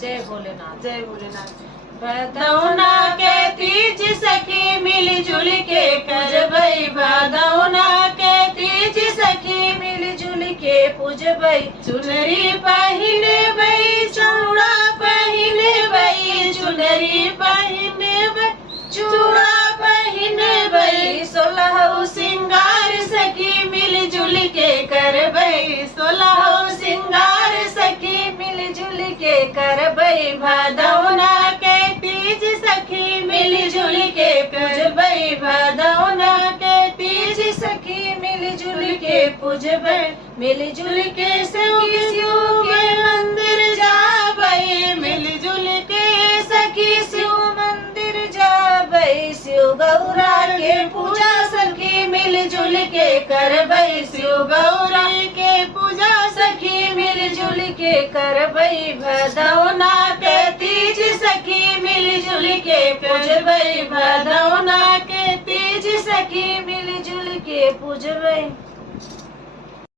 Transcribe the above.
जय भोलेनाथ। जय भोलेनाथ। भदौना के तीज सखी मिली जुल के करबई, भदौना के तीज सखी मिली जुल के पूजबई। चुनरी पहिनबई चूड़ा पहिनबई, चुनरी पहिनबई चूड़ा पहिनबई। 16 सिंगार सखी मिल जुल के करबई, 16 सिंगार सखी मिल जुल के करबई। भदौना के तीज सखी मिल जुल के पूजबई, भदौना के तीज सखी मिल जुल के पूजबई। मिल जुल के शिव के मंदिर जाबई, मिल जुल के सखी शिव मंदिर जाबई। शिव गौरा के पूजा सखी मिल जुल के करबई, शिव गौरा के पूजा सखी मिल जुल के करबई। भदौना के तीज सखी मिल जुल के पूजबई, भदौना के तीज सखी मिल जुल के पूजबई।